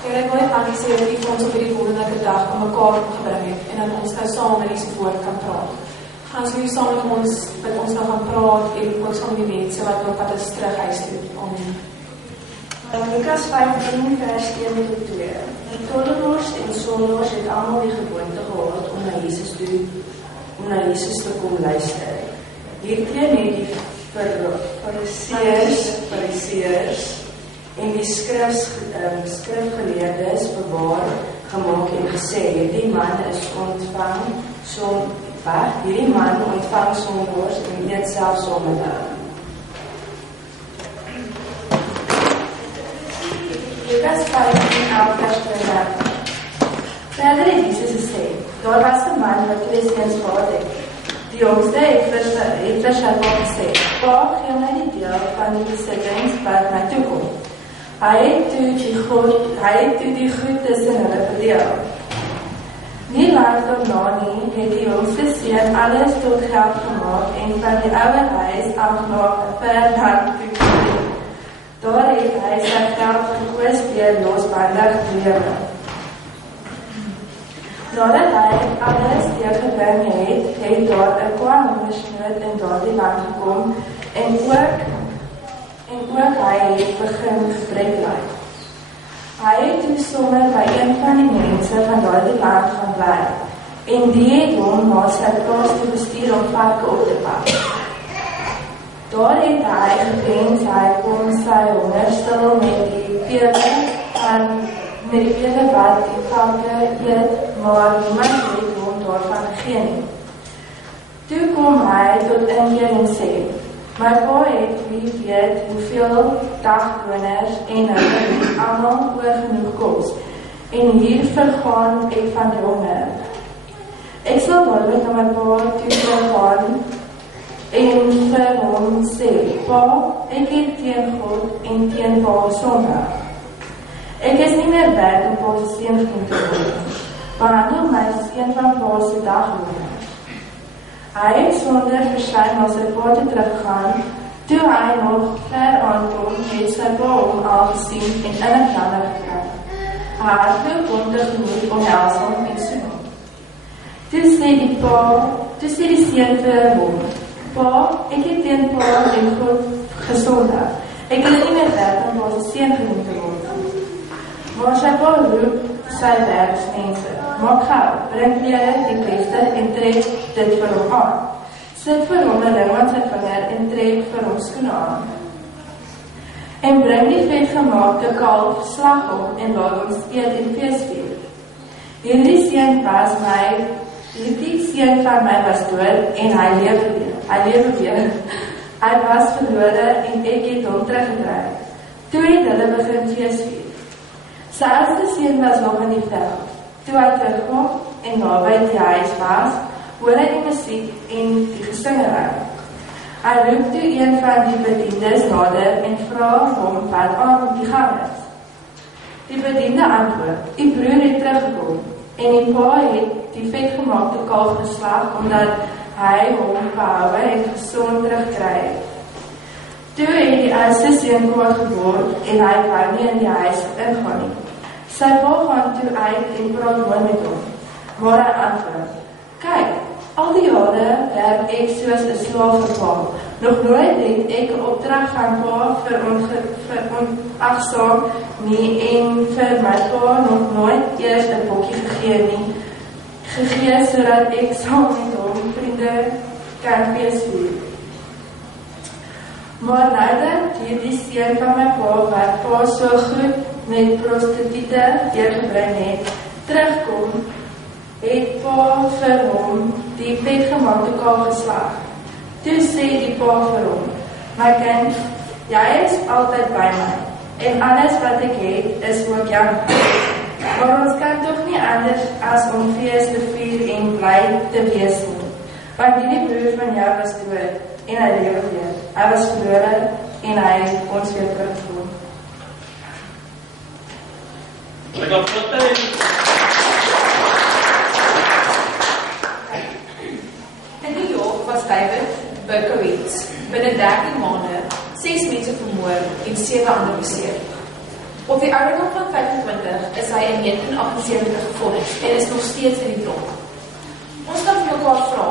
En ek wil net aan die sê dat die ons op die volgende dag om mekaar gebring het en dat ons nou saam met die woord kan praat. Gaan so hier saam met ons nou gaan praat en ook saam met die mense wat op pad is terug huis toe. Amen. Lukas 15 vers 1 tot 2. Die tollenaars en sondaars het almal die gewoonte gehad om na Jesus te kom luister. Hierteen het die fariseërs en die skrifgeleerdes bewaar gemaak en gesê, hierdie man ontvang sondaars en eet selfs saam met hulle. Lukas 15 vers 30. Verder het Jesus gesê, daar was 'n man wat 2 seuns gehad het. Die jongste het vir sy pa gesê, pa, gee my die deel van die besittings wat my toekom. Hy het toe die goed tussen hulle verdeel. Nie lang daarna nie, het die jongste seun alles tot geld gemaak en van die ouer huis af na 'n ver land toe gegaan. Daar het hy sy geld verkoos deur losbandig lewe. Nadat hy alles deurgebring het daar 'n kwam hongersnood in daardie land gekom en ook hy het begin gebrek ly. Hy het toe sommer by een van die mense van daardie land gaan bly en die het hom na sy plaas toe gestuur om varke op te pak. Daar het hy gewens, hy kon sy honger stil met die pele wat die varke eet, maar niemand het hom daarvan gegee nie. Toe kom hy tot inkeer en sê, my pa het wie weet hoeveel dagloners en hulle het almal oor genoeg kos, en hier vergaan ek van die honger. Ek sal dadelik na my pa toe gaan en vir hom sê, pa, ek het teen God en teen pa sondig. Ek is nie meer werd om pa se seun te word. Behandel my seun van pa se dagloners. Hy het sonder verskyn na sy pa toe teruggegaan. Toe hy nog ver aankom, het sy pa hom al gesien en in 'n planne gekry. Hy hardloop hom tegemoet omhels hom en soen hom. Toe sê die seun vir hom, pa, ek het teen pa en God gesondig. Ek is nie meer werd om pa se seun genoem te word. Maar sy pa roep sy werksmense, maak gou, bring klere, die beste en trek dit vir hom aan. Sit vir hom 'n ring aan sy vinger en trek vir hom skoene aan. En bring die vetgemaakte kalf, slag hom en laat ons eet en feesvier. Hierdie seun van my was dood en hy lewe weer. Hy was verlore en ek het hom teruggekry. Toe het hulle begin feesvier. Sy oudste seun was nog in die veld. Toe hy terugkom en naby die huis was, hoor hy die musiek en die gesingery. Hy roep toe een van die bediendes nader en vra hom wat aan die gang is. Die bediende antwoord, die broer het teruggekom en die pa het die vetgemaakte kalf geslag omdat hy hom behou en gesond terugkry het. Toe het die oudste seun kwaad geword en hy wou nie in die huis ingaan nie. Sy pa gaan toe uit en praat mooi met hom. Maar hy antwoord, kyk, al die jare werk ek soos 'n slaaf vir pa. Nog nooit het ek 'n opdrag van pa veronagsaam nie en vir my pa nog nooit eers 'n bokkie gegee sodat ek saam met hom vriende kan feesvier. Maar nadat hierdie seun van my pa wat pa so goed met prostituie deurgebring het, terugkom, het pa vir hom die vetgemaakte kalf geslag. Toe sê die pa vir hom, my kind, jy is altyd by my, en alles wat ek het, is ook jou. Maar ons kan toch nie anders as om fees te vier en bly te wees nie. Want die broer van jou was dood, en hy lewe weer. Hy was verlore, en hy ons weer teruggevoer. In New York was David Berkowitz binne 13 maande 6 mense vermoor en 7 ander beseer. Op die ouderdom van 25 is hy in 1978 gevonnis en is nog steeds in die tronk. Ons kan vir mekaar vra,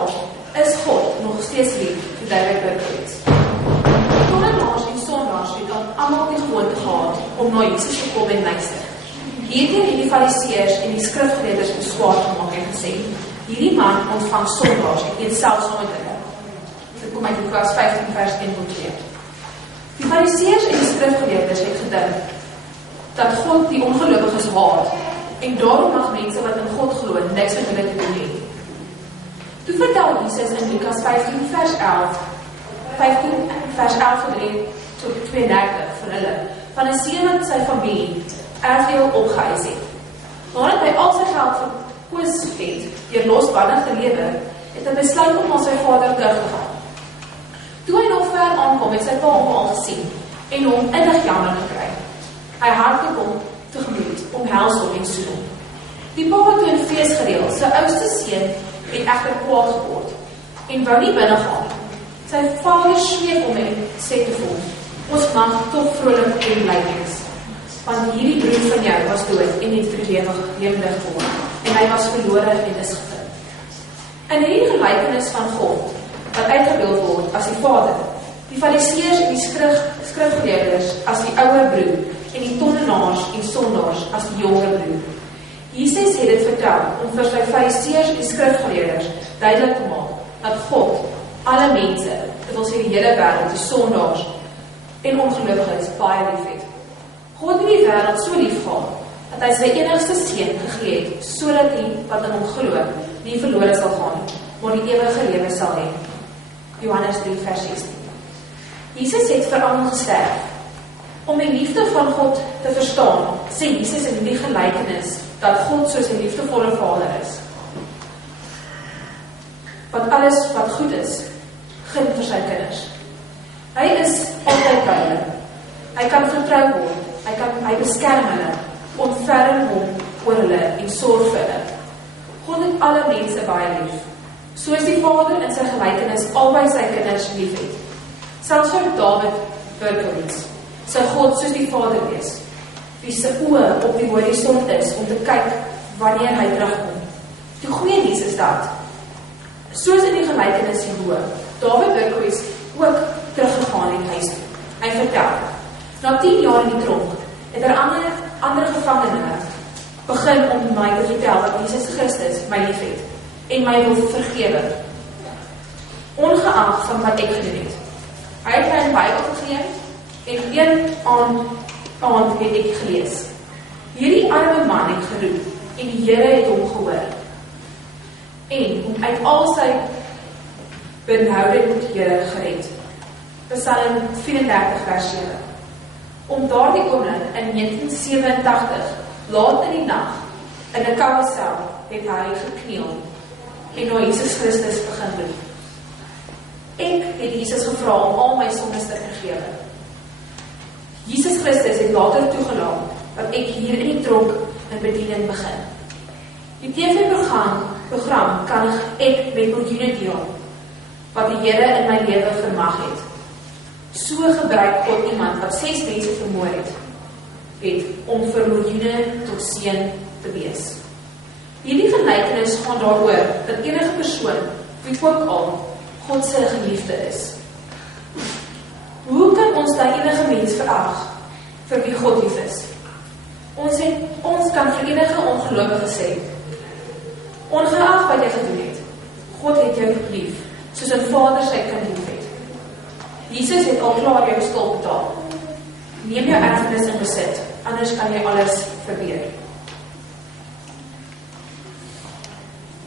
is God nog steeds lief vir David Berkowitz? Tollenaars en sondaars het almal die gewoonte gehad om na Jesus te kom en luister. Hierdie het die fariseërs en die skrifgeleerdes beswaar gemaak en gesê, hierdie man ontvang sondaars en eet selfs saam met hulle. Dit kom uit Lukas 15 vers 1 tot 2. Die fariseërs en die skrifgeleerdes het gedink dat God die ongelowiges haat en daarom mag mense wat in God glo niks met hulle te doen hê. Toe vertel Jesus in Lukas 15 vers 11 tot 32 van hulle, van 'n seun wat sy familie erfdeel opgeëis het. Nadat hy al sy geld verkoos het, deur losbandig te lewe, het hy besluit om na sy vader terug te gaan. Toe hy nog ver aankom, het sy pa hom al gesien en hom innig jammer gekry. Hy hardloop hom tegemoet, omhels hom en soen hom. Die pa het toe 'n fees gereël. Sy oudste seun het egter kwaad geword en wou nie binne gaan. Sy vader smeek hom en sê te hom, ons mag tog vrolik en bly wees, want hierdie broer van jou was dood en het lewendig geword, en hy was verlore en is gevind. In hierdie gelykenis van God, wat uitgebeeld word as die vader, die fariseërs en die skrifgeleerdes as die ouer broer, en die tollenaars en sondaars as die jonger broer. Jesus het dit vertel om vir sy fariseërs en skrifgeleerders duidelik te maak dat God alle mense, dit wil sê die hele wêreld, die sondaars en ongelowiges baie lief het. God het die wêreld so lief gehad dat hy sy enigste seun gegee het sodat die wat in hom glo nie verlore sal gaan nie, maar die ewige lewe sal hê. Johannes 3 vers 16. Jesus het vir almal gesterf. Om die liefde van God te verstaan, sê Jesus in die gelykenis dat God soos 'n liefdevolle vader is. Wat alles wat goed is, gun vir sy kinders. Hy is altyd by hulle. Hy kan vertrou word. Hy beskerm hulle, ontferm hom oor hulle en sorg vir hulle. God het alle mense baie lief. Soos die vader in sy gelykenis albei sy kinders lief het. Selfs vir David Berkowitz sou God soos die vader wees, wie se oë op die horison is om te kyk wanneer hy terugkom. Toe goeie nuus is dat, soos in die gelykenis hierbo, David Berkowitz ook teruggegaan het huis toe. Hy vertel, na 10 jaar in die tronk, het ander gevangene begin om my te vertel dat Jesus Christus my lief het en my wil vergewe, ongeag van wat ek gedoen het. Hy het my 'n Bybel gegee en een aand het ek gelees. Hierdie arme man het geroep en die Here het hom gehoor en hom uit al sy benoude met die Here gered. Psalm 34 vers 7. Om daardie oomblik in 1987, laat in die nag, in 'n koue sel, het hy gekniel en na Jesus Christus begin roep. Ek het Jesus gevra om al my sondes te vergewe. Jesus Christus het later toegelaat dat ek hier in die tronk in bediening begin. Die TV-program kan ek met miljoene deel, wat die Here in my lewe vermag het. So gebruik God iemand wat 6 mense vermoor het om vir miljoene tot seën te wees. Hierdie gelykenis gaan daaroor dat enige persoon, wie ook al, God se geliefde is. Hoe kan ons daai enige mens verag vir wie God lief is? Ons kan vir enige ongelowige sê, ongeag wat jy gedoen het, God het jou lief, soos 'n vader sy kind lief het. Jesus het al klaar jou skuld betaal. Neem jou erfenis in besit, anders kan jy alles verbeur.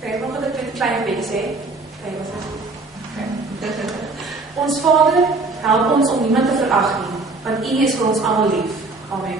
Ek nog net 'n klein bietjie sê. Ons Vader, help ons om niemand te verag nie, want U is vir ons almal lief. Amen.